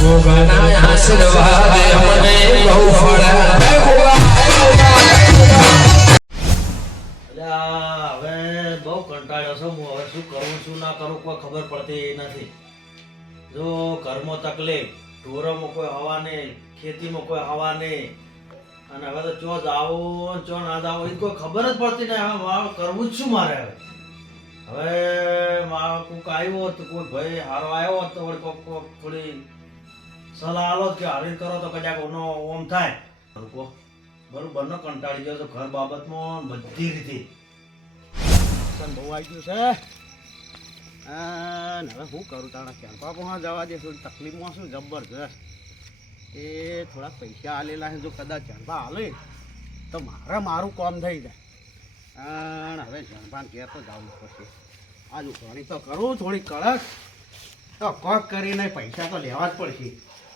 ભોગાના આશીર્વાદ અમને બહુ ફળ્યા. હવે બહુ કંટાળ્યો છું હું. હવે શું કરું શું ના કરું કોઈ ખબર પડતી નથી. જો ઘરમાં તકલીફ, ઢોરોમાં કોઈ હવા નહીં, ખેતીમાં કોઈ હવા નહીં, અને હવે તો ચો જાવો ચો ના જાવો એ કોઈ ખબર જ પડતી નહીં. હવે મારે કરવું જ શું મારે? હવે મારો કોઈક આવ્યો તો કોઈ ભાઈ હારો આવ્યો તો વળી કોઈક થોડી સલાહ આલો કે હારી કરો તો કદાચ ઓનો ઓમ થાય. બરોબર કંટાળી ગયો છો ઘર બાબતમાં બધી રીતે. બહુ આવી ગયું છે. હવે શું કરું તારા કેમ્પા પણ જવા દે. થોડી તકલીફમાં શું જબરજસ્ત. એ થોડા પૈસા આલેલા છે. જો કદાચ જણભા હાલે તો મારું કામ થઈ જાય. અને હવે જણભાને ઘેર તો જવું પડશે. આજુ ઘણી તો કરું થોડી કડક તો કોક કરીને પૈસા તો લેવા જ પડશે.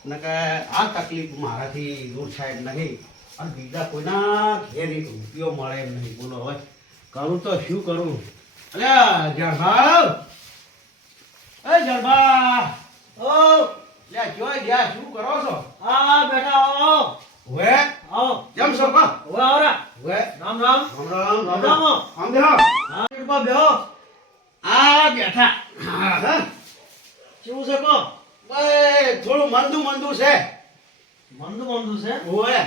ને કે આ તકલીફ મારાથી દૂર થાય એમ નહીં. અને બીજા કોઈના ઘેર એક રૂપિયો મળે એમ નહીં. બોલો હવે કરું તો શું કરું? અલ્યા જણભા, એ જણભા, ઓ લે જોઈ ગયા શું કરો છો? હા બેટા આવો. હવે આવો કેમ છો? કા હવે આવરા. હવે રામ રામ રામ રામ રામ. આમ બેહો. હા બેટા બેહો. આ બેઠા. હા શું છે કો? ભાઈ થોડું મંદુ છે. મંદુ છે? ઓએ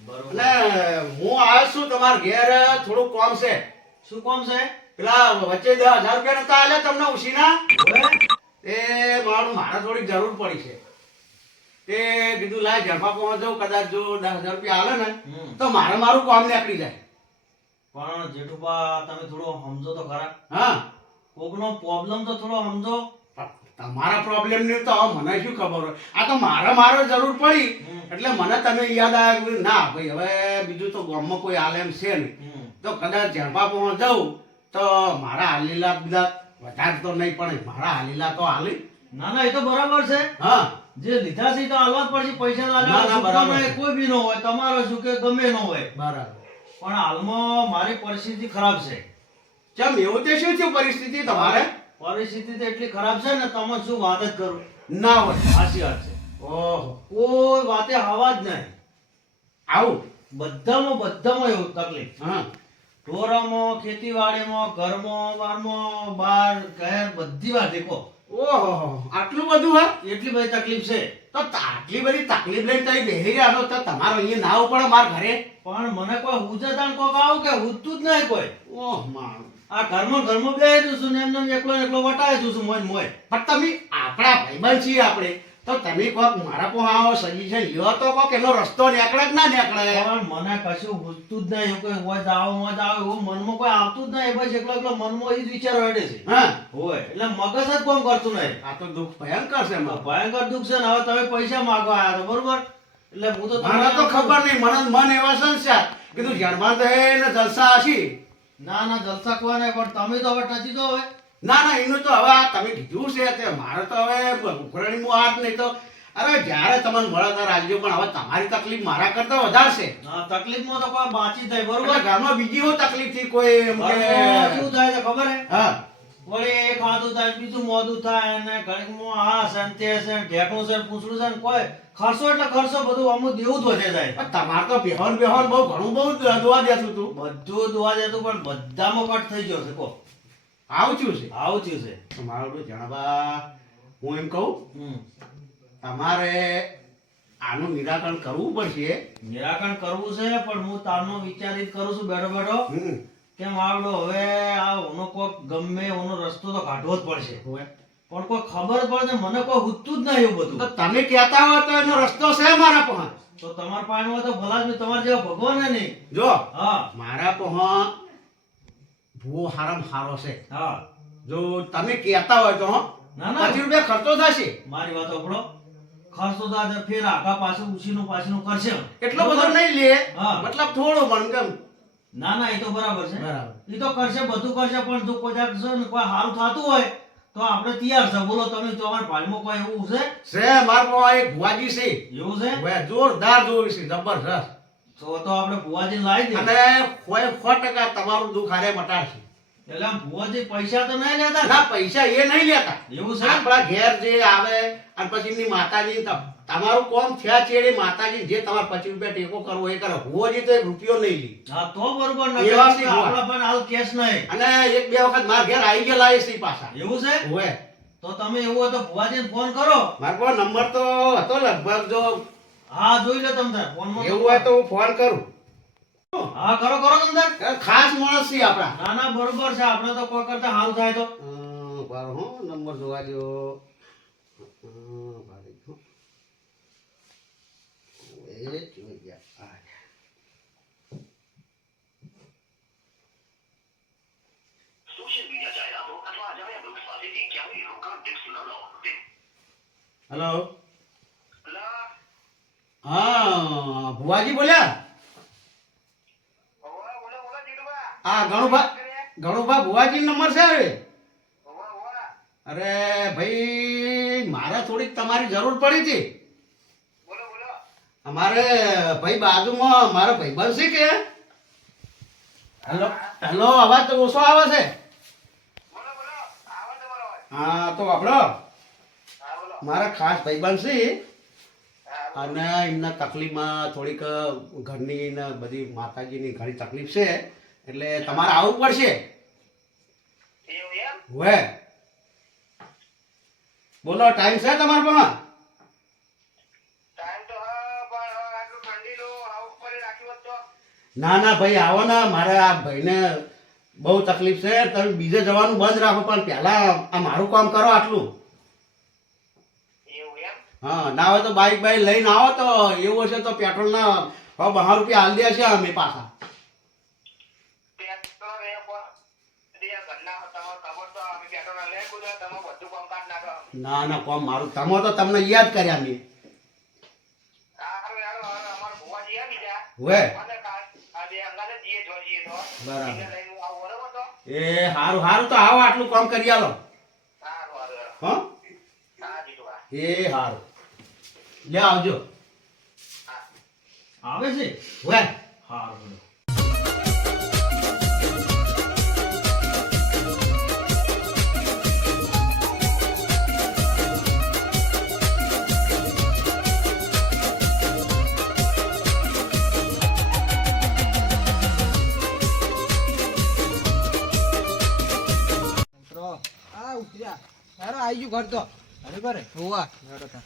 બરોબર. ને હું આવ્યો છું તમારા ઘેર. થોડું કામ છે. શું કામ છે? પેલા વચ્ચે 10,000 રૂપિયા નતા આલ્યા તમને ઉશીના? એ મારે થોડીક જરૂર પડી છે. તે કીધું લાય જણભા પહોંચ જાઉં. કદાચ જો 10,000 રૂપિયા આલે ને તો મારું કામ નીકળી જાય. પણ જેઠુબા તમે થોડો સમજો તો ખરા. હા કોકનો પ્રોબ્લેમ તો થોડો સમજો. તમારા પ્રોબ્લેમ ને તો મને શું ખબર હોય. આ તો મારો જરૂર પડી એટલે મને તમે યાદ આવ્યા. ના ભાઈ હવે બીજું તો ગામમાં કોઈ હાલે એમ છે નહીં. તો કદાચ જણભા પહોંચ જાઉં તો મારા હાલીલા બધા વધારે તો નહીં પણ મારા હાલીલા તો હાલી. ના એ તો બરાબર છે. હા જે લીધા છે તો હાલવા જ પડશે. પૈસા કોઈ બી નો હોય, તમારો શું કે ગમે નો હોય. બરાબર. પણ હાલમાં મારી પરિસ્થિતિ ખરાબ છે. કેમ એવું તે શું થયું પરિસ્થિતિ તમારે? પરિસ્થિતિ તો એટલી ખરાબ છે ને તમે શું વાત જ કરો. ના હોય. સાચી વાત છે. ઓહો કોઈ વાતે હવા જ નહીં. આવું બધામાં એવું તકલીફ. હા ઢોરામાં, ખેતીવાડીમાં, ઘરમાં, બારમાં, બાર ઘેર બધી વાત દેખો. ઓહો આટલું બધું હે? એટલી બધી તકલીફ છે. તો આટલી બધી તકલીફ લઈને તમે બેહી ગયા છો તો તમારો અહીંયા ના આવું પડે માર ઘરે? પણ મને કોઈ હુજતાન કોક આવું કે હુજતું જ નહીં કોઈ. ઓહ મારું આ ઘરમાં બેહી છું ને એમને એકલો વટાય છું મોય. પણ તમે આપણા ભાઈબંધ છીએ આપણે તો તમે કોક મારા પો આવો સજેશન લ્યો તો કોક એનો રસ્તો નીકળે કે ના નીકળે? પણ મને કશું પૂછતું જ નહીં. કોઈ હોય જાવ એવું મનમાં કોઈ આવતું જ નહીં. બસ એકલો મનમાં એ જ વિચારો હેડે છે. હા હોય એટલે મગજ જ કોમ કરતું નહીં. આ તો દુઃખ ભયંકર છે. ભયંકર દુઃખ છે ને હવે તમે પૈસા માંગવા આવ્યા છો બરોબર. એટલે હું તો મને તો ખબર નહીં. મન એવા સંસ્કાર કીધું જણમાં તો હે ને જલસા હશી. ના જલસા કોઈ નહીં પણ તમે તો હવે ટચી દો હવે. ના એનું તો હવે તમે કીધું છે તે મારે તો હવે ઉઘરાણીમાં હાથ નહીં તો અરે જ્યારે તમને મળે ત્યારે આવજો. પણ હવે તમારી તકલીફ મારા કરતા વધારે છે. હા તકલીફમાં તો કોઈ બાચી થાય બરોબર. ઘરમાં બીજી કોઈ તકલીફ થી કોઈ શું થાય છે ખબર હે? હા વળી એક હાથું થાય બીજું મોઢું થાય અને ઘડીકમાં આ છે ને તે છે ઢેકણું છે પૂછડું છે ને કોઈ ખર્ચો એટલે ખર્ચો બધું અમુક દેવું જ વધે જાય. તમારે તો બેહોન ઘણું બહુ દોવા દેતું તું. બધું દોવા દેતું પણ બધામાં કટ થઈ ગયો છે. કો આવું છે મારું જણાવા. હું એમ કહું તમારે આનું નિરાકરણ કરવું પડશે. નિરાકરણ કરવું છે પણ હું તારનો વિચારી કરું છું બેઠો કેમ આવડો હવે આ ઓનો કોક ગમે ઓનો રસ્તો તો કાઢવો જ પડશે. પણ કોઈ ખબર પડે મને કોઈ હુતું જ નહીં એવું બધું. તો તમે કહેતા હોય તો એનો રસ્તો છે મારા પાસે. તો તમારા પાસે હોય તો ભલા જ તમારે જેવા ભગવાન નહીં. જો હા મારા પાસે ભૂવો હારો છે. હા જો તમે કહેતા હોય તો ના 25 રૂપિયા ખર્ચો થશે. મારી વાત સાંભળો. ખર્ચો થાય ફેર આખા પાછું પાછું કરશે. એટલો બધો નહીં લે. મતલબ થોડો પણ કેમ. ના એ તો બરાબર છે. એ તો કરશે બધું કરશે પણ જો કોઈ સારું થતું હોય તો આપણે તૈયાર છે. બોલો તમે તમારા ભાઈમાં કોઈ એવું છે? મારા પાસે એક ભુવાજી છે. એવું છે? જોરદાર જોયું છે જબરજસ્ત. તો આપણે ભુવાજી લાવી દઈએ અને 100% તમારું દુઃખ હારે મટાડશે. એટલે આમ ભુવાજી પૈસા તો નહીં લેતા ને? ના પૈસા એ નહીં લેતા. એવું છે? આપણા ઘેર જે આવે અને પછી એમની માતાજી તમારું કોમ થયા ચેડે માતાજી જે તમારે 25 રૂપિયા ટેકો કરવો એ કરો. ભુવાજી તો 1 રૂપિયો નહીં લી. હા તો બરોબર ને. એવા છે ભુવા. આપણા પણ હાલ કેસ નહીં. અને 1-2 વખત મારા ઘેર આવી ગયેલા એ સી પાછા. એવું છે? હોય તો તમે એવું હોય તો ભુવાજીને ફોન કરો. મારો પાસે નંબર તો હતો લગભગ. જો હા જોઈ લો તમે તાર ફોનમાં. એવું હોય તો હું ફોન કરું. હા કરો કરો તમે તાર. ખાસ માણસ છે આપણા. ના ના બરોબર છે. આપણે તો કોઈ કરતા હાલ થાય તો. બાર હો નંબર જોવા દો. હેલો હા ભુવાજી બોલ્યા? હા ગણુભા ભુવાજી નંબર છે હવે. અરે ભાઈ મારે થોડીક તમારી જરૂર પડી હતી. અમારે ભાઈ બાજુમાં મારો ભાઈબંધ છે કે હેલો હેલો અવાજ તો ઓછો આવે છે. હા તો આપણો મારા ખાસ ભાઈબંધ છે અને એમના તકલીફમાં થોડીક ઘરની ને બધી માતાજીની ઘણી તકલીફ છે એટલે તમારે આવવું પડશે. હવે બોલો ટાઈમ છે તમારે પણ? ના ના ભાઈ આવો ને. મારે આ ભાઈને બહુ તકલીફ છે. તમે બીજે જવાનું બંધ રાખો પણ પહેલા આ મારું કામ કરો આટલું. હા ના હોય તો બાઈક લઈને આવો તો એવું હશે તો પેટ્રોલના 12 રૂપિયા હાલ દે છે અમે પાછા. ના ના કોમ મારું તમે તો તમને યાદ કર્યા મેં. હવે બરાબર એ હારું હારું તો આવો આટલું કામ કરી આલો. હા એ હારું લે આવજો. આવે છે? હવે હા બોલો. ઉતર્યા હારો આવી ગયું ઘર તો અરે કરે હોવા હેડો તા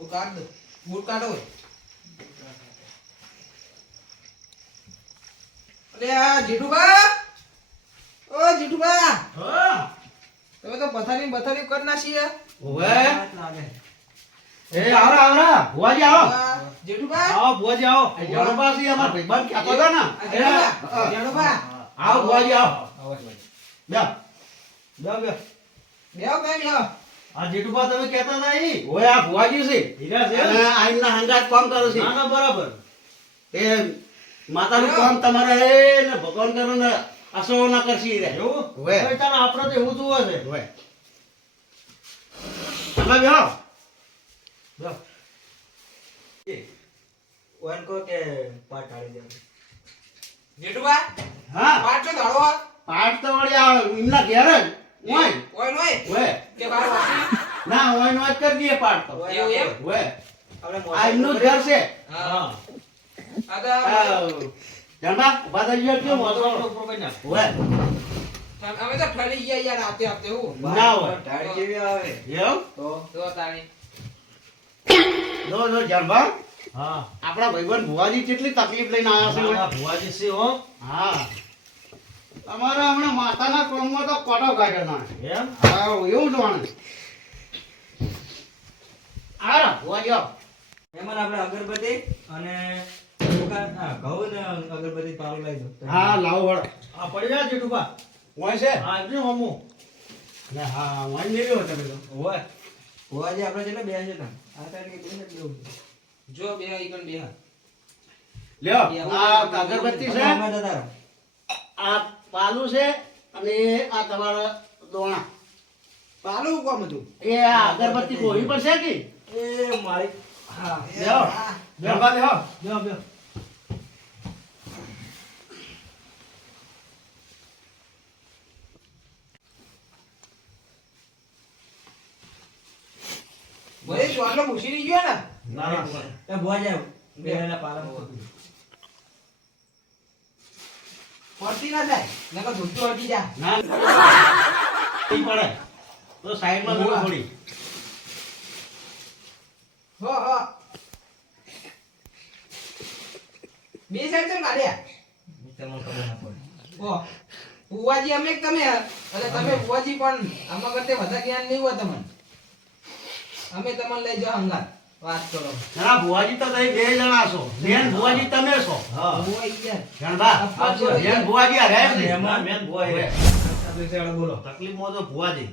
ઓ કાઢ દો બૂટ કાઢો અરે આ જીઠુબા ઓ જીઠુબા હા તમે તો પથારી કરી નાખી હવે એ આવરા આવરા ભુવાજી આવો. જીઠુબા આવો ભુવાજી આવો. એ જણપાસી અમાર ભાઈબંધ કહેતો હતો ને. જીઠુબા આવો ભુવાજી આવો. બે બેહો, બેહો. બેહો બેહો આ જેઠુબા તમે કહેતા હતા ઈ? ઓય આ ભુવાજી છે. હીરા છે? અને આઈના હંગાત કામ કરે છે. ના ના બરાબર. એ માતાનું કામ તમારે એ ને ભગવાન કરો ને અસો ના કરશી રે. એવું? હવે. ભાઈ તાને આપણે તો એવું જોવે છે. ઓય તમે બેહો. બેહો. ઓન કો કે પાટ ઢાળી દે જીઠુબા હા પાટ તો ઢાળો પાઠ તો વળી આ એમના ઘેર જ ઓય ઓય નોય ઓય કે બાર વાસી ના ઓય નો જ કરી દઈએ પાઠ તો એવું એમ ઓય આપણે આ એમનું ઘર છે. હા. આદા જણબા ઉભા થઈ ગયો કેમ મોટો હતો ઉપર કરી નાખ. ઓય અમે તો ઠરી ગયા યાર આતે આતે હું ના હોય ઢાળ જેવી આવે એમ તો તાણી જો જો જણબા હા. આપણા ભાઈબંધ ભુવાજી કેટલી તકલીફ લઈને આવ્યા છે ના, ઓય. ના, ભુવાજી છે હો. હા તમારા હમણાં માતાના કોમમાં તો કોટો કાઢ્યો ના એમ? હા એવું જોવાનું આ ભુવાજી આવો. એમાં આપણે અગરબત્તી અને ઘઉં ને અગરબત્તી પાલું લઈ દો. હા લાવો વળો આ પડી જાય જેઠુબા. ઓય છે હા એટલે હમું. ને હા ઓય નહીં રહ્યો તમે તો ઓય. ભુવાજી આપણે કેટલા બે છે ને આ તારીખે બે ને બેવું. જો બે ઈકન બે લ્યો આ અગરબત્તી છે હમણાં જતા રહો. આ પાલું છે અને આ તમારા દોણા પાલું કોમ હતું એ આ અગરબત્તી કોરી પર છે કે એ મારી હા લ્યો જણભા બેહો. બેહો બેહો ભાઈ શ્વાસનો પૂછી નહીં ગયો ને ના, ના. એ ભુવા જાય બેના પાલન પડતી ના થાય નકર ધૂળતું અડકી જા ના નહીં પડે તો સાઈડમાં મૂકો થોડી. હો હો બે સાઈડ ચમ કાઢ્યા તમને ખબર ના પડે ઓ બુવાજી અમે કે તમે અને તમે બુવાજી પણ આમાં કરતે વધારે જ્ઞાન નહીં હોય તમને અમે તમને લઈ જાઓ હંગાત વાત કરો ના ભુવાજી તો તમે બે જણા છો. મેન ભુવાજી તમે છો. હા બુવા યાર જણભા મેન ભુવાજી આ રહ્યા છે. એમાં મેન ભુવાજી રહ્યા. વિશે બોલો તકલીફમાં તો ભુવાજી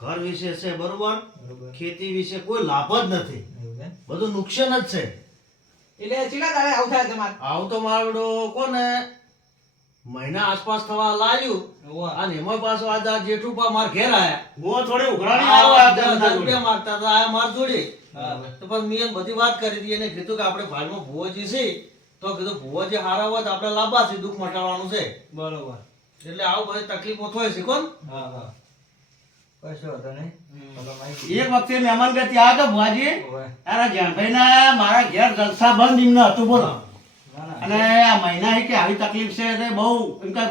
ઘર વિશે છે બરોબર, બરોબર ખેતી વિશે કોઈ લાભ જ નથી, એવું છે બધું નુકસાન જ છે. એટલે ચીલા દાડે આવું થાય તમારે આવું તો મારો કોને મહિના આસપાસ થવા લાગ્યું અને એમાં પાછો આજે આ જેઠુપા માર ઘેર આયા. હું થોડી ઉઘરાણી આવ્યો રૂપિયા માંગતા હતા આયા માર જોડે. તો પણ મેં બધી વાત કરી હતી એને કીધું કે આપણે ભાલમાં ભુવાજી છે તો કીધું ભુવાજી હારા હોય તો આપણે લાંબા છે દુઃખ મટાડવાનું છે. બરોબર એટલે આવું બધી તકલીફો થાય છે કોણ. હા હા કશો હતો નહીં બોલો માહિતી એક વખતે મહેમાન ગતિ આ તો ભુવાજી ઓય તારા જણભાઈના મારા ઘેર જલસા બંધ એમને હતું બોલો. ના ના અને આ મહિના કે આવી તકલીફ છે તે બહુ એમ કે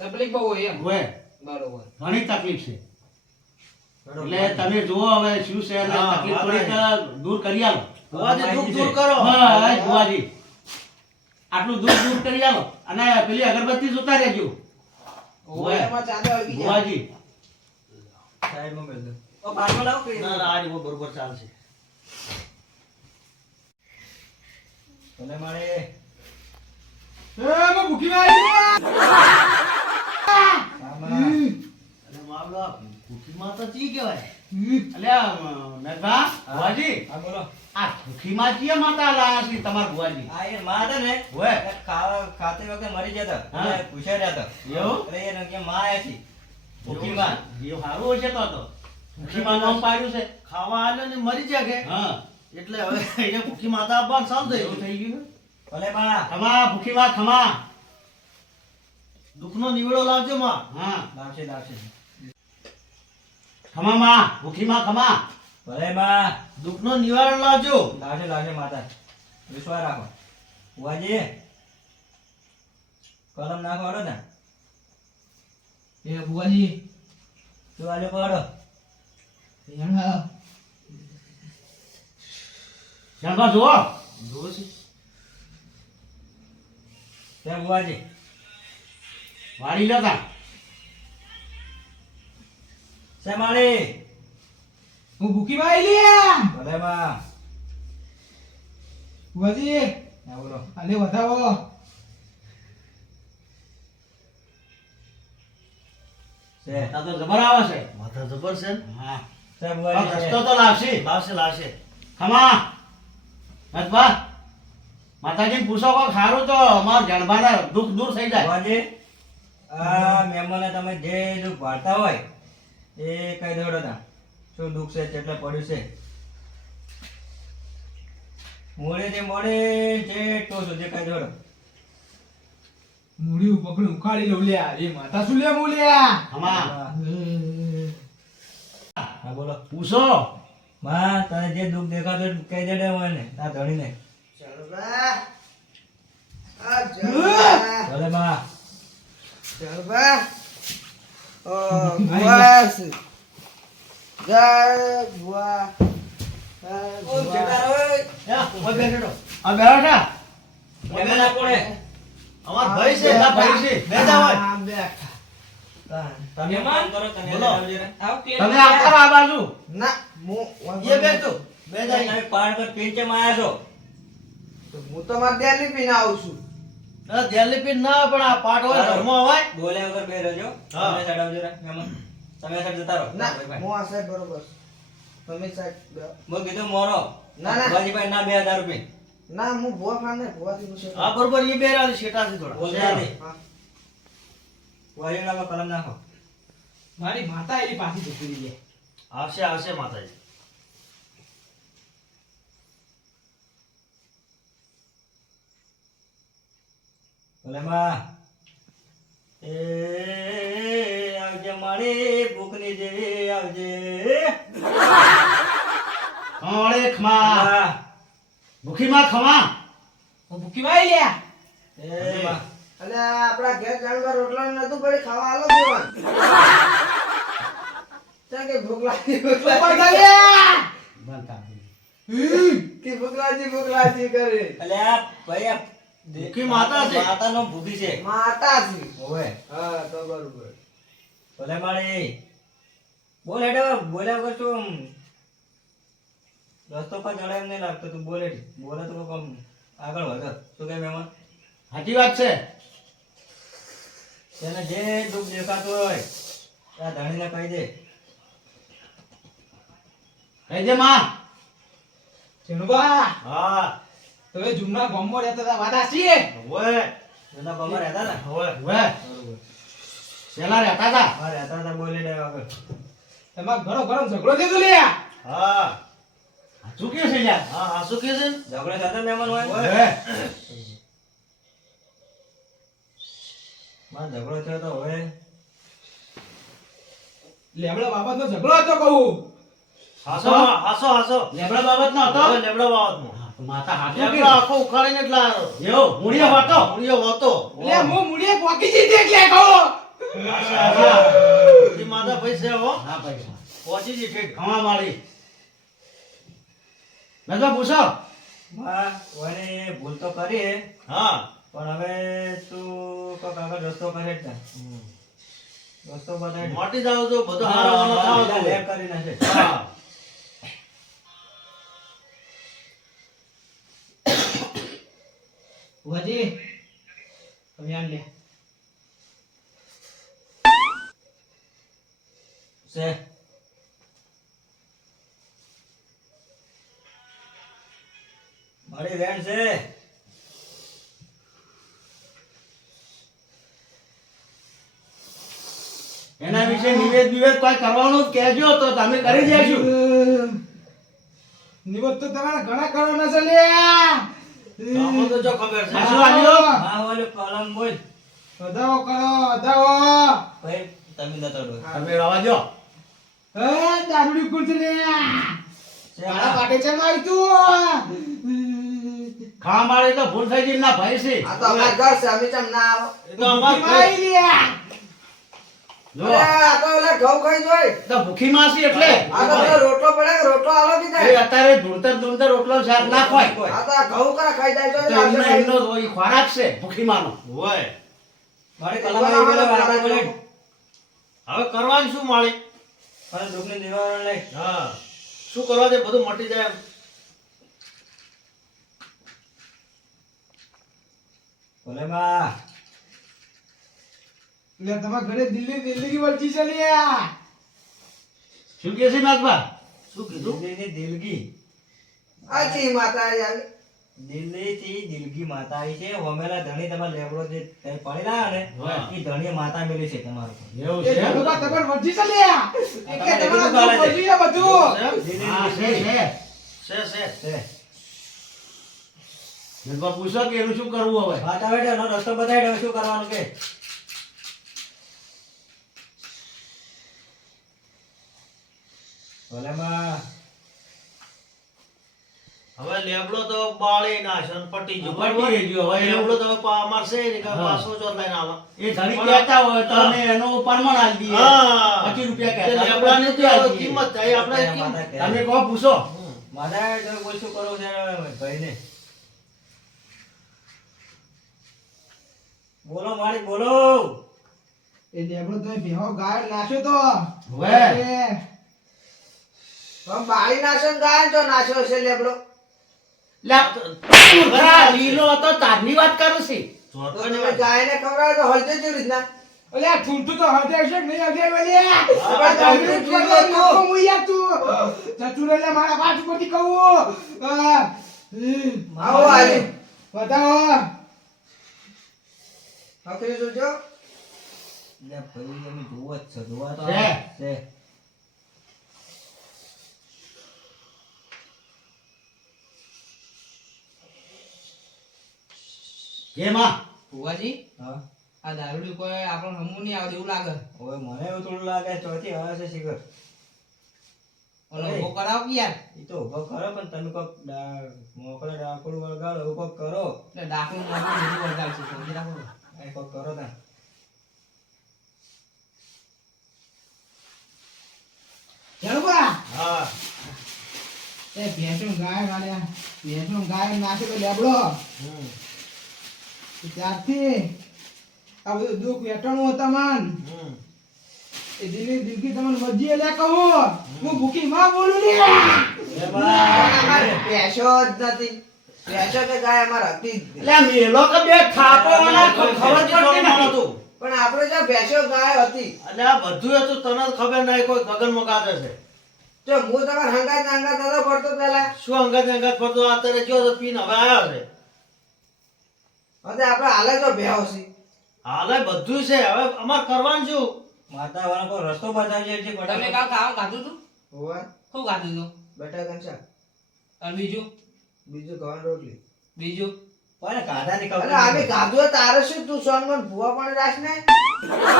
તકલીફ બહુ હોય એમ હોય બરોબર ઘણી તકલીફ છે. બરોબર. એટલે તમે જુઓ હવે શું છે અને હા, તકલીફ બરાબર. થોડીક દૂર કરી આલો. ભુવાજી, દુઃખ દૂર કરો. હા, ભુવાજી. આટલું દૂર દૂર કરી આલો અને પેલી અગરબત્તી જોતા રહેજો ઓય એમાં ચાદર અડકી જાય ભુવાજી. સાઈડમાં મેલ દો ઓ પાછો લાવો કે ના ના, આ રીવો બરોબર ચાલશે. ભલે મારે અને મામલો આ ભૂખી માતા ચી કહેવાય? અલ્યા, નરભા, ભુવાજી, હા બોલો આ ભૂખી માં ચીએ માતા લાયા છે તમારા ભુવાજી? આ એ માં હતા ને હોય. એ ખાતી વખતે મરી જતા હા. એટલે પૂછ્યા રહ્યા હતા એવું? એટલે એને કે માં આયા છે ભૂખી માં જીવ હારું હશે તો ભૂખી માં નામ પાડ્યું છે. ખાવા આલે ને મરી જાય કે હા, એટલે હવે એને ભૂખી માતા આપવાનું ચાલુ થઈ એવું ગયું. થઈ ગયું. ભલે માં ખમા ભૂખી માં ખમા. દુઃખનો નિવેડો લાવજો માં. હા, લાવશે લાવશે ખમા માં ભૂખી માં ખમા. ભલે માં દુઃખનો નિવારણ લાવજો. લાવશે લાવશે માતા વિશ્વાસ રાખો ભુવાજી કલમ નાખો હાલો ને એ બુવાજી શું આજો પાડો યાર જણભા જુઓ. જોવો છે? કેમ ભુવાજી વાળી લેતા. છે માળી હું ભૂખી માં આઈ લ્યા ભલે માં બુવાજી હા બોલો આને વધાવો છે આ તો જબર આવે છે. માથા જબર છે ને? હા, છે પણ ભુવાજી રસ્તો છે. તો લાવશે. લાવશે લાવશે. ખમા નથભા, માતાજીને પૂછો કોક હારું તો અમાર જણભાના દુઃખ દૂર થઈ જાય. ભુવાજી આ મહેમાનને તમે જે દુઃખ વાળતા હોય એ કઈ દેવડો તા શું દુઃખ છે કેટલે પડ્યું છે મોડેથી મોડે જે તો સુધી કઈ દેવડો મૂડી પકડી ઉખાડી લઉં લ્યા એ માતા શું લે મૂલ્યા ખમા હા બોલો પૂછો. માં તને જે દુઃખ દેખાતો હોય કહી દેડે હોય ને આ ધણીને ભલે માં યા, ઉભા બેઠો. આ બેઠો છે? મહેમાન આ કોણે? અમાર ભાઈ છે. આ ભાઈ છે. બેઠા હોય. તમે કામ કરો તમે બોલો. આવજો ને. તમે આવતા રહો આ બાજુ. એ બેઠો. બે જાય. તમે પહાડ પર પીંચેમ આયા છો હું તો મારે દિલ્હી પીને આવું છું દિલ્હી પીન ના હોય પણ આ પાટ હોય ઘરમાં હોય. બોલ્યા વગર બે રહેજો હા. તમે સાઈડ આવજો રે મહેમાન તમે સાઈડ જતા રહો ના ભાઈ. હું આ સાહેબ બરોબર તમે સાહેબ મેં કીધું મોરો ના, ના. ભુવાજી ભાઈ ના 2000 રૂપિયા ના હું ભૂવા ખાને ભૂવાથી પૂછે હા બરોબર એ બે રાલી શેઠાથી થોડા. બોલતા નહીં હા. ભુવાજી ના કલમ નાખો મારી માતા એની પાછી જતી રહી છે આવશે આવશે માતાજી. ભલે માં એ આવજે મારી ભૂખની જેવી આવજે ખવાળે ખમા માં ભૂખી માં ખમા હું ભૂખી માં આઈ લ્યા. એ માં અને આપણા ઘેર જાણવા રોટલા નતું પડી ખાવા આલો દેવાન ચાલ કે ભૂખ લાગી પૈસા લ્યા. બનતા કે ભૂખ લાગી કરે અલ્યા ભાઈ આ ભૂખી માતા છે. માતાનો ભૂખી છે માતાજી ઓવે હા તો બરોબર ભલે મારી બોલ હેડે બોલ્યા વગર શું રસ્તો પર જડે એમ નહીં લાગતો તું બોલે બોલે તો કોક આમ આગળ વધે શું કહે મહેમાન સાચી વાત છે. તેને જે દુઃખ દેખાતું હોય ત્યાં ધણીને કહી દે કહી દે માં. ચેનુબા, હા તમે જૂના ગામમાં રહેતા હતા, વાત સાચી? ઓય જૂના ગામમાં રહેતા ને ઓય બરોબર પેલા રહેતા હતા. હા રહેતા હતા બોલે દે આગળ તમારો ઘણો ઘણો ઝઘડો થયો લ્યા. હા શું કે છે યાર? હા હા શું કે છે? ઝઘડો થતો મહેમાન હોય ઓય માં ઝઘડો થયો તો હવે લેબડા બાબતનો ઝઘડો હતો કહું. હાસો હાસો હાસો લેબડા બાબતનો હતો. લેબડા બાબતનો. માતા હાથો લેબડો આખો ઉખાડીને જ લાવ્યો. એવો મૂળિયો હતો. મૂળિયો હતો. લે હું મુડીએ પોકી જીતી એટલે કહું. એ માતા ભાઈ છે હો. હા ભાઈ પહોંચી જી ઠીક. ખમા મારી નજર પૂછો. માં ઓને ભૂલ તો કરી હે હા. પણ હવે તું કોક આગળ રસ્તો કરે જ ને રસ્તો બતાવી મોટી જાવ તો બધો હારવાનો થાવ તો. લેર કરી નાખે હા. ભુવાજી, તમે આન લે. છે મારી વેણ છે એના વિશે નિવેદ કોઈ કરવાનું જ કહેજો તો તમે કરી દેશું. નિવત તો તમારા ઘણા કરવાના છે લ્યા. આમાં તો જો ખબર છે. હાસો આલ્યો. હા ઓલો કલમ બોલ વધાવો કરો, વધાવો. ભાઈ તમે નતો ડો તમે રવા દો. એ દારૂડી કુલ છે લ્યા. છે મારા માં. પાટે છે મારી તું. ખા મારી તો ભૂલ થઈ ગઈ ના ભાઈ છે. આ તો અમાર ઘર છે અમે ચમ ના આવો એ તો અમાર મારી લ્યા. જો અરે આ તો ઓલા ઘઉં ખાઈ જોઈ તો ભૂખી માસી એટલે આ તો પેલો રોટલો પડે કે રોટલો આલો બી એ જાય અત્યારે ધૂળતર ધૂળતર રોટલો શાક ના ખવાય. આ તો આ ઘઉં કરા ખાઈ જાય તો તો એમનો એમનો એ ખોરાક છે ભૂખી માનો. હોય. મારી કલમ આવી ગયેલો વાળા બોલે હવે કરવાનું શું માળી? અને દુઃખની નિવારણ લઈ હા. શું કરવા દે બધું મટી જાય એમ. બોલે માં લે તમારા ઘરે દિલ્હી દિલ્હી વળચી છે લ્યા. શું કે છે નાગબા? શું કીધું? દિલ્હીની દિલગી આજી માતા આવી દિલ્હીથી દિલગી માતા આવી છે હોમેલા ધણી તમારે લેબડો જે ત્યાં પડેલા ને હા. એ ધણી માતા મેલી છે તમારું એવું એ છે એમ? ધનુબા તમારે વળચી છે લ્યા. એટલે તમારે તમારા બધું ઘરે વળચી છે બધું. એમ? હા છે છે. છે છે. છે નાગબા પૂછો કે એનું શું કરવું હવે? વાત આવે છે એનો રસ્તો બતાવી દે શું કરવાનું કે બોલે માં હવે લેબડો તો બાળી નાખ્યો ને પટી ગયો. પટી ગયો. હવે એનો- લેબડો તો હવે અમાર છે નહીં કે હા. પાછો ચોર લઈને આવો. એ ધણી કહેતા હોય તો અમે એનો પરમાણ આલી દઈએ. હા. 25 રૂપિયા તે કહેતા. લેબડાની તો આલી દઈએ. કિંમત થાય આપણે માતા કિંમત. કહે. તમે કહો પૂછો. માતા જો બોલ શું કરવું છે ભાઈને બોલો મારી બોલો એ લેબડો તમે ભેહો ગાળ નાખ્યો તો. હવે એ પણ બાળી નાખ્યો ને ગાય તો નાખ્યો છે લેબડો લા, ઉભરા લીલો હતો તારની વાત કરું છું. તો ચોરવાની તમે વાત. ગાયને ખવડાવો તો હળજો કેવી રીતના ઓલે આ ઠૂંઠું તો હળદે છે કે નહીં હળદે લ્યા. હા, દારૂડી ઠૂંઠું પીવા હતું. નાખો હું યાર તું. જતું રહે લે મારા વાત ઉપરથી કહું. આવો આલી બતાવો. હકરી જોજો લે ભાઈ તમે જોવો જ છો જોવા તો છે. છે કેમાં? ભુવાજી હા આ દારૂડી કોઈ આપણને હમું નહીં આવે એવું લાગે હવે મને એવું થોડું લાગે ચોથી આવે છે શિખર ઓલો ઉભો કરાવો કે યાર એ તો ઉભો કરો પણ તમે કોક મોકળે ડાકડું વળગાડો એવું કોક કરો એટલે ડાકું મોકું બધું વળગાડશે સમજી રાખો એ કોક કરો તા જણુબા હા એ ભેંસું ગાય વાળ્યા ભેંસું ગાય નાખે તો લેબડો હમ ત્યારથી આ બધું દુઃખ વેઠવાનું હતા મન હમ એ દિલકી તમને મજી લે કહું હું ભૂખી માં બોલું ને અમારે ભેંસો જ નથી ભેંસો કે ગાય અમારે હતી જ નહીં. એટલે મેલો કે બે થાપો અને ખબર પડતી નથી. હતું પણ આપણે જો ભેંસો ગાય હતી એટલે આ બધું હતું તને જ ખબર નહીં કોઈ ગગન મગાતે છે જો હું તમારા હંગાત નતો પડતો પેલા શું અંગત ફરતો અત્યારે જો તો પીને હવે આવ્યો છે હવે આપણે હાલે તો ભેહો છે હાલે બધું છે હવે અમારે કરવાનું શું માતા વાળા કોઈ રસ્તો બતાવજો એટલે તમે બટાકા કાલ ખાવા ખાધું તું હોવા શું ખાધું તું બટાકાનું શાક અને બીજું બીજું ઘઉં રોટલી બીજું પણ કાઢાની ખબર અરે અમે ખાધું હોય તારે શું તું સોનમન ભૂવા પણ રાખ ને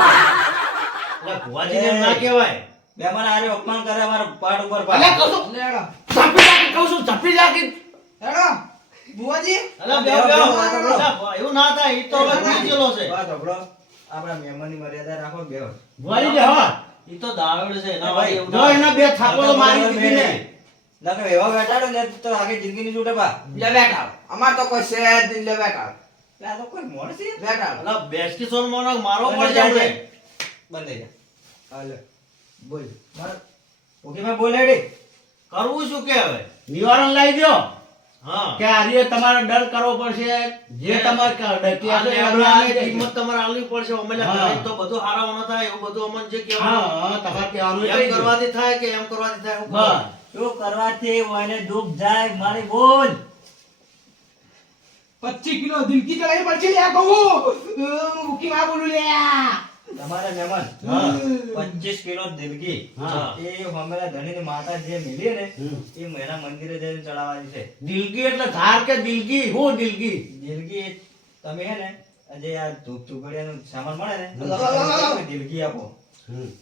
એટલે ભુવાજીને એમ ના કહેવાય બે મને આરે અપમાન કરે અમારા પાડ ઉપર અલે કહું છું, લેડો ઝપી રાખી કહું છું, ઝપી રાખી. લેડો બુવાજી એટલે બેહો, બેહો. એટલે એવું ના થાય ઈ તો હવે ભૂલી ગયેલો છે વાત સાંભળો આપણા મહેમાનની મર્યાદા રાખો બે ભુવાજી જે હા, ઈ તો દાવડ છે ના ભાઈ, ભાઈ એવું જો ના એના બે થાપો તો મારી દીધી ને. નકર એવા બેઠાડો ને તો આગે જિંદગીની છૂટે પા લે બેઠા અમાર તો કોઈ સહેજ નહીં લે બેઠા આ તો કોઈ મોડ છે બેઠા એટલે બેસકી સોન મોનો મારો બંધ પડશે થઈ આપણે. જાય. બંધ થઈ જાય હાલે બોલ ઓકે મેં બોલે રે કરવું શું કે હવે નિવારણ લાવી દ્યો હા કે આજે તમારે ડર કરવો પડશે જે તમારે ડરતી આ હશે એ લેબડા અમને ની આપી કિંમત તમારે આલવી પડશે અમે હા. ઘરે તો બધું હારાવાનું થાય એવું બધું અમને જે દેજો. કહેવાનું હા તમારે કહેવાનું એ એમ કહી દો. કરવાથી થાય કે એમ કરવાથી થાય એવું હા. શું કરવાથી ઓને દુઃખ જાય મારી બોલ 25 કિલો દિલકી ચલાવી પડશે લે કહું ભૂખી માં બોલું લે તમારે મહેમાન હા. 25 કિલો દિલગી હા. એ હમેલા ધણીની માતા જે મિલી ને હમ. એ મેરા મંદિરે જઈને ચડાવવાની છે દિલગી એટલે ધાર કે દિલગી હું દિલગી દિલગી તમે હે ને આજે આ ધૂપ ચુગડિયાનું સામાન મળે ને લાવ. દિલગી આપો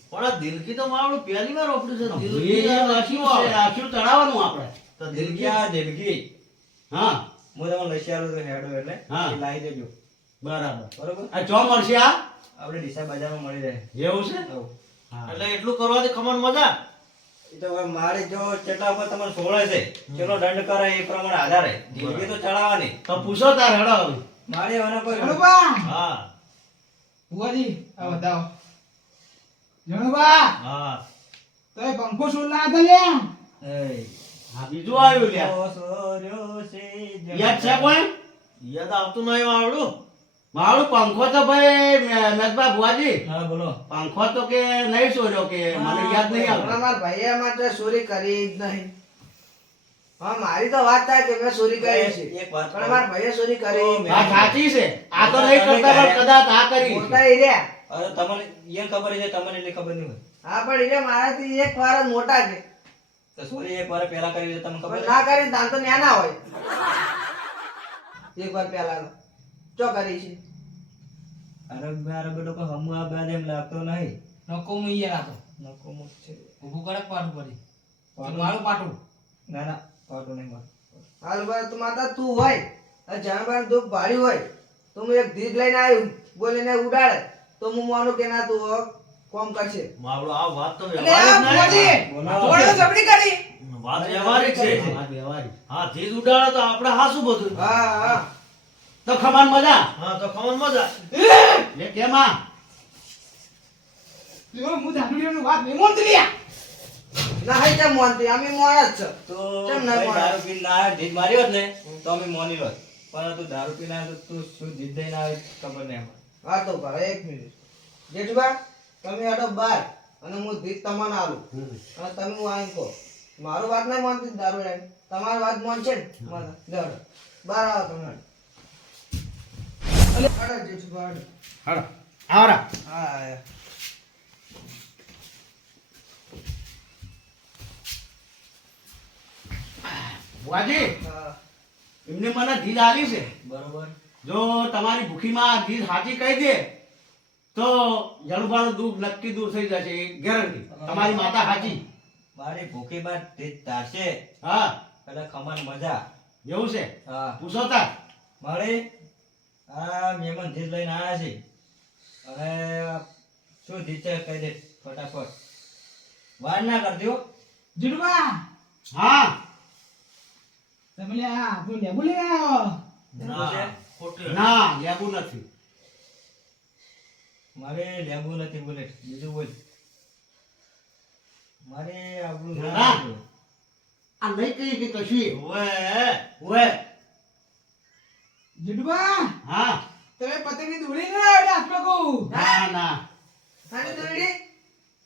પણ આ દિલકી તો મારું પહેલી વાર વાપર્યું છે એ દિલકી રાખ્યું છે, રાખ્યું ચડાવવાનું આપણે તો દિલગી દિલકી આ દિલગી હા હું તમને લઈ આવું તો હેડો એટલે હા. એ લાવી દેજો બરાબર બરોબર આ ચો મળશે આ આપણે ડીસા બજારમાં મળી રહે એવું છે હઉ. હા. એટલે એટલું કરવાથી ખમણ મજા એ તો હવે મારે જો કેટલા ઉપર તમને સોળે છે કેટલો દંડ કરે એ પ્રમાણે આધારે દિલગી તો ચડાવવાની તો પૂછો તાર હેડો હવે. મારે એના કોઈ જણુબા હા બુવાજી આ બતાવો જણુબા હા તો એ પંખો શું ના હતા લે એય. હા બીજું આવ્યું લ્યા ઓ સોર્યો છે યાદ છે કોઈ યાદ આવતું નહીં આવડું મારું પંખો તો ભાઈ મેઘબા ભુવાજી હા બોલો પંખો તો કે નહીં સોર્યો કે મને યાદ નહીં પણ આવતું અમારા ભાઈએ માટે ચોરી કરી જ નહીં હા મારી તો વાત થાય કે મેં ચોરી કરી છે એક વાત પણ અમારા ભાઈએ ચોરી કરી ઓ, નહીં. આ સાચી છે આ તો નહીં કરતા પણ કદાચ આ કરી છે. મોટા એરિયા અરે તમને ઈયન ખબર છે તમને એટલી ખબર નહીં હોય હા પણ એરિયા મારાથી એક વાર જ મોટા છે તો સોરી એક વાર પહેલા કરી છે તમને ખબર પણ છે? ના કરીને તાન તો ન્યા ના હોય એક વાર પહેલા ચો કરી છે અરે મારા બેટો કોઈ હમુ આ બાદ એમ લાગતો નહીં નકો હું યાર આતો નકો મુખ છે ઊભું કરે પાટું પડી પાટું? મારું પાટું ના ના પાટો નહીં માર હાલ વાર તું માતા તું હોય અને જાણબાન દુઃખ ભાડ્યું હોય તો હું એક ધીક લઈને આવ્યું બોલીને ઉડાડે તો હું માનું કે ના તું હવે કોમ કરશે મારું આ વાત તો એટલે આ વ્યવહારિક બુવાજી નહીં. બોલો. થોડો જબડી કરી વાત વ્યવહારિક છે આ વ્યવહારિક. હા ધીજ ઉડાડે તો આપણે હાસું બધું હા હા તો ખમાન મજા હા તો ખમણ મજા એ કેમાં હું ધાકડીઓની વાત નહીં મોનતી લ્યા ના hay કેમ મોનતી અમે મોણા જ છે તો કેમ ના ભાઈ મારે? દારૂ પીને ના આવે, જીદ મારી હોત ને તો અમે મોની હોત પણ તું દારૂ પીને આવે તો તું શું જીદ થઈને આવે ખબર નહીં અમારે. હા તો ભાઈ એક મિનિટ જેઠબા તમે આડો બાર અને હું ધીક તમને આલું અને તમે હું આવીને કહો મારું વાત નહીં માનતી દારૂ લઈને તમારી વાત માનશે ને મને દોડ બાર આવો તમે અલે આડો જેઠબા આડો. હાલો આવરા હા આયા. ભુવાજી હા એમને મને ધીર આલી છે બરોબર જો તમારી ભૂખીમાં જીત સાચી કહી દે તો જળુભાનું દુઃખ નક્કી દૂર થઈ જશે ગેરંટી. તમારી માતા સાચી. મારી ભૂખી બાદ જીત ધારશે હા એટલે ખમણ મજા. એવું છે. હા પૂછો તાર. મારે આ મહેમાન જીત લઈને આવ્યા છે અને શું જીત છે કહી દે ફટાફટ, વાર ના કરજો. જીડુબા હા તમે લે આ તું લેબુ લઈ આવ્યો. શું છે? ખોટી. ના લેવું નથી. મારે લેવું નથી બુલેટ, બીજું બોલ. મારે આપણું ના. ના જોવે. આ નહીં કહી કે કશી. ઓવે. ઓએ જીડુબા હા તમે પતંગની દોરી ના આવ્યો હાથમાં કહું. ના ના સાની દોરડી?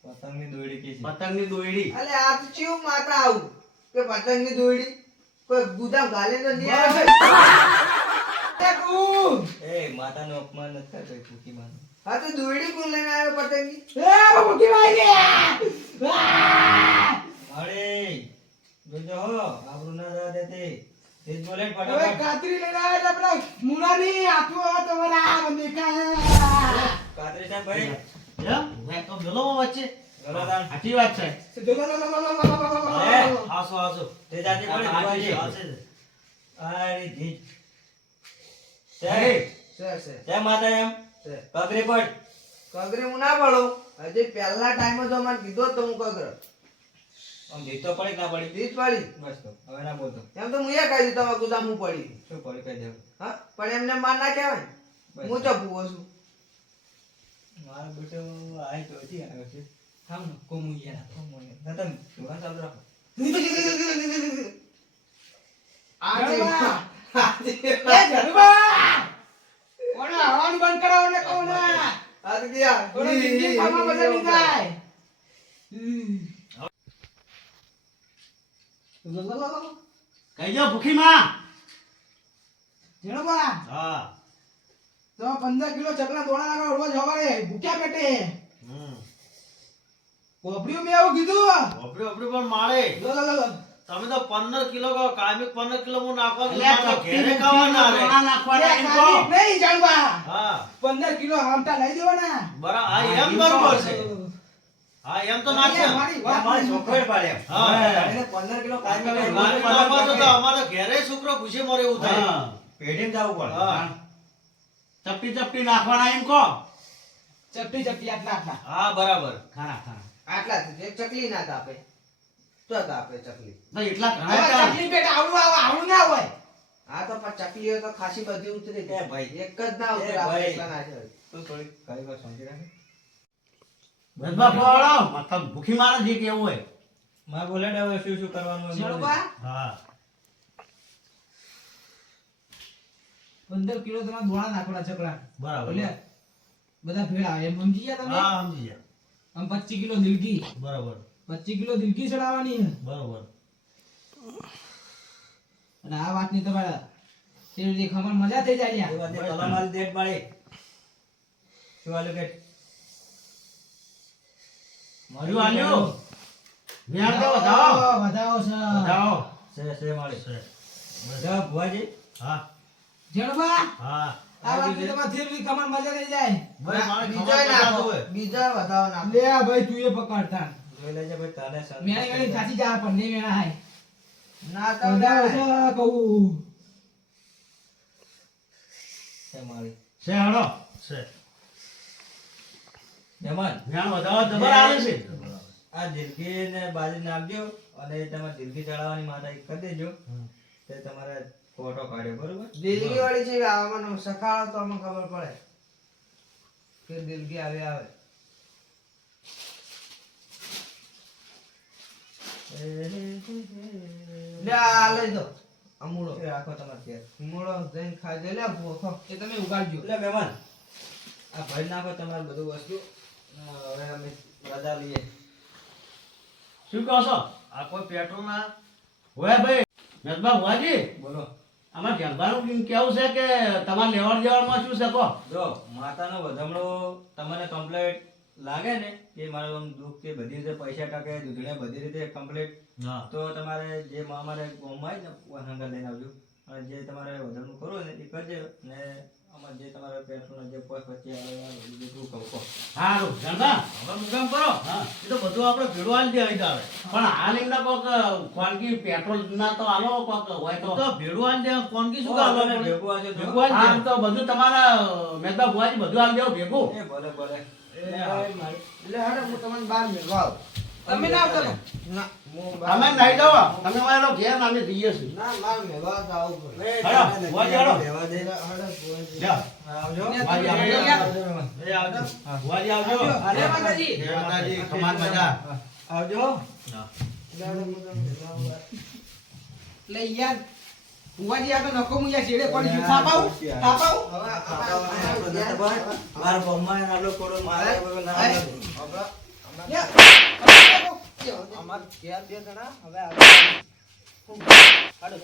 પતંગની દોરડી કી છે? પતંગની દોયડી. અલે આ તો ચેવું માતા આવું કે પતંગની દોરડી કોઈ ગુદામ ગાલે તો નહીં આવે. કહું. એ માતાનું અપમાન નથી કરતો એ ભૂખી માનું. હા તો દોરડી કોણ લઈને આવ્યો પતંગની? એ ભૂખી ભાઈ અરે જોજો હો આપણું ના જવા દેતે. તે જ બોલે હવે ફટાફટ. કાતરી લઈને આવ્યા એટલે પેલા મુનાની હાથમાં તમારા દેખાય. કાતરી સાહેબ ભાઈ એમ? મેં તો મેલોમાં વચ્ચે. ગલોદાન. સાચી વાત છે. હાસો હાસો. તે જાતે બોલે હાચી ભુવાજી. છે, હાચી છે. અરે જીત એ, છે છે જય માતા એમ છે. પગરી પડ. કગરી હું ના પડું. હજી પહેલા ટાઈમે તો મને કીધો તો હું કગર આમ જીત તો પડી કે ના પડી? જીત પડી. બસ તો હવે ના બોલતો. એમ તો હું એ કહી દીધું તમારા ગુદામ હું પડી. શું પડી કહી દેવું. હા પણ એમને માર ના કહેવાય. બસ. હું તો ભૂવો છું. મારો બેટો આય તો હતી આવ્યો છે. થામ ને કોમુયા. ના તમે ધોરણ ચાલુ રાખો. આજે જળવા. આજે એ જળવા કોણ આવવાનું બંધ કરાવો ને કહું ને. આજે ગયા. થોડો જિંદગી ખાવા મજા નહીં થાય. કહી દો ભૂખીમાં. જળવા હા. તો 15 કિલો ચકલા દોણા નાખો રોજ સવારે ભૂખ્યા પેટે. હમ. કોપડીઓ મેં એવું કીધું. ઓપરી ઓપરી પણ મારે. લો લો લો લો. તમે તો 15 કિલો કહો, કાયમી 15 કિલો હું નાખવાનું. અલ્યા, મારે ચપટી ઘેરે ખાવાના રે. દોણા નાખવાના એમ કહો. એ ખાલી નહીં જળવા. હા 15 કિલો આમટા લઈ દેવાના. બરાબર. હા હા, એમ ઈ બરોબર તો. છે. હા એમ તો નાખે. મારી વાત મારે છોકરો પાડે એમ. હા. એને 15 કિલો કાયમી કાયમી કાયમી નાખવાનું તો અમારે ઘેરે છોકરો પૂછે મારે એવું થાય. હા. પેઢીમાં જવું પડે. હા. ચપટી ચપટી નાખવાના એમ કહો. ચપટી ચપટી આટલા આટલા. હા બરાબર. ખરા ખરા. આટલા એક ચકલી ના તાપે. તો તાપે ચકલી. તો એટલા ઘણા હવે ચાલ. ચકલી પેટ આવડું ના હોય. હા તો પણ ચકલીઓ તો ખાસી બધી ઉતરી એ ભાઈ. એક જ ના ઉતરે એ આપણે ભાઈ. એટલા ના છે. તું થોડી ઘણી વાર શાંતિ રાખે. બસમાં ફોડો. મતલબ ભૂખીમાં જે કેવું હોય. મારે બોલે ને હવે શું શું કરવાનું હોય બોલે. જળવા હા 15 કિલો તમારા દોણા નાખવાના ચકલા. બરાબર. એટલે બધા ભેળા એમ સમજી ગયા તમે. હા સમજી ગયા. આમ 25 કિલો દિલકી. બરાબર 25 કિલો દિલકી ચડાવવાની છે. બરાબર. અને આ વાતની તમારા શેરડી ખમણ મજા થઈ જાય એ લ્યા. વાતે કલામારી દેટ પાડી. શું હાલે કે? શું હાલ્યું? વ્યાણ તો વધાવો. વધાવો છે. વધાવો. છે મારી. છે. જા ભુવાજી. હા જણબા હા. આ વાતની તમારા શેરડી ખમણ મજા થઈ જાય. ભાઈ મારે બીજા ખબર નાખો. પડાતો હોય. બીજા વધાવો નાખો. લે આ ભાઈ તું એ પકડતા. જોઈ લેજે ભાઈ તને શાંતિ. મેણી મેણી થાચી જા પણ નહીં મેણા હાય. ના તો વધાવો છે કહું. છે મારી. છે હળો. છે. મહેમાન વ્યાણ વધાવો જબર આવે છે. આ દિલકી ને બાજરી નાખજો અને તમારે દિલકી ચડાવવાની માતા એક કરી દેજો. તે તમારે ફોટો કાઢ્યો બરોબર. દિલગી વાળી છે આવવાનો સકાળો તો અમને ખબર પડે કે દિલગી આવે આવે. લે આ લઈ દો અમૂળો એ રાખો તમારે ત્યાં. મૂળો જઈને ખાઈ દે લે ભૂખો. એ તમે ઉગાડજો. એટલે મહેમાન આ ભરી નાખો તમારે બધું વસ્તુ. હવે અમે રજા લઈએ. શું કહો છો? આ કોઈ પેટ્રોલ ના હોય ભાઈ. મેજબા ભુવાજી, બોલો. આમાં ગેરબાનું કેવું છે કે તમારે લેવડ દેવડમાં શું છે કહો? જો માતાનો વધામણો તમને કમ્પ્લીટ લાગે ને કે મારું આમ દુઃખ કે બધી રીતે પૈસા ટકે દૂધણે બધી રીતે કમ્પ્લીટ હા તો તમારે જે અમારે ગામમાં હોય ને હંગા લઈને આવજો અને જે તમારે વધારનું કરવું ને એ કરજો ને આમાં જે તમારે પેટ્રોલ જે પોઈન્ટ વચ્ચે આવે બીજું કહું કહો. સારું જાણતા હવે હું કામ કરો એ તો બધું આપણે ભેળું આલી દે અહીં આવે પણ હાલ એમના કોક ખાનગી પેટ્રોલ ના તો આલો કોક હોય તો ભેળું આલી દે ખાનગી શું કામ ભેગું આવજો તો. ભેગું આલી દે. આમ તો બધું તમારા મહેતા બુઆજી બધું આલી દેવું ભેગું એ ભલે ભલે. એટલે હાડો હું તમને બહાર મેળવા આવું. તમે ના આવતા ને? ના હું તમે બહાર નાઈ જાઓ તમે મારો ઘેર નામે જઈએ છીએ ના માર મેળવા તો આવું પડે. હાલો, બુઆજી હાલો. રહેવા દે. હાડો ભુવાજી. જા. આવજો. બુઆજી આવજો. એ આવજો બુઆજી આવજો અરે માતાજી. જય માતાજી કમાન મજા આવજો. હાડો હું તમને મેળવા આવું. એટલે યાર ભુવાજી આ તો નકો હું યાર છેડે પડી ગયું. થાપાવું? થાપાવું? મારા ગામમાં આટલો કોડો મારે ના આવે. અમાર ઘેર બે જણા હવે આવે. હાડો,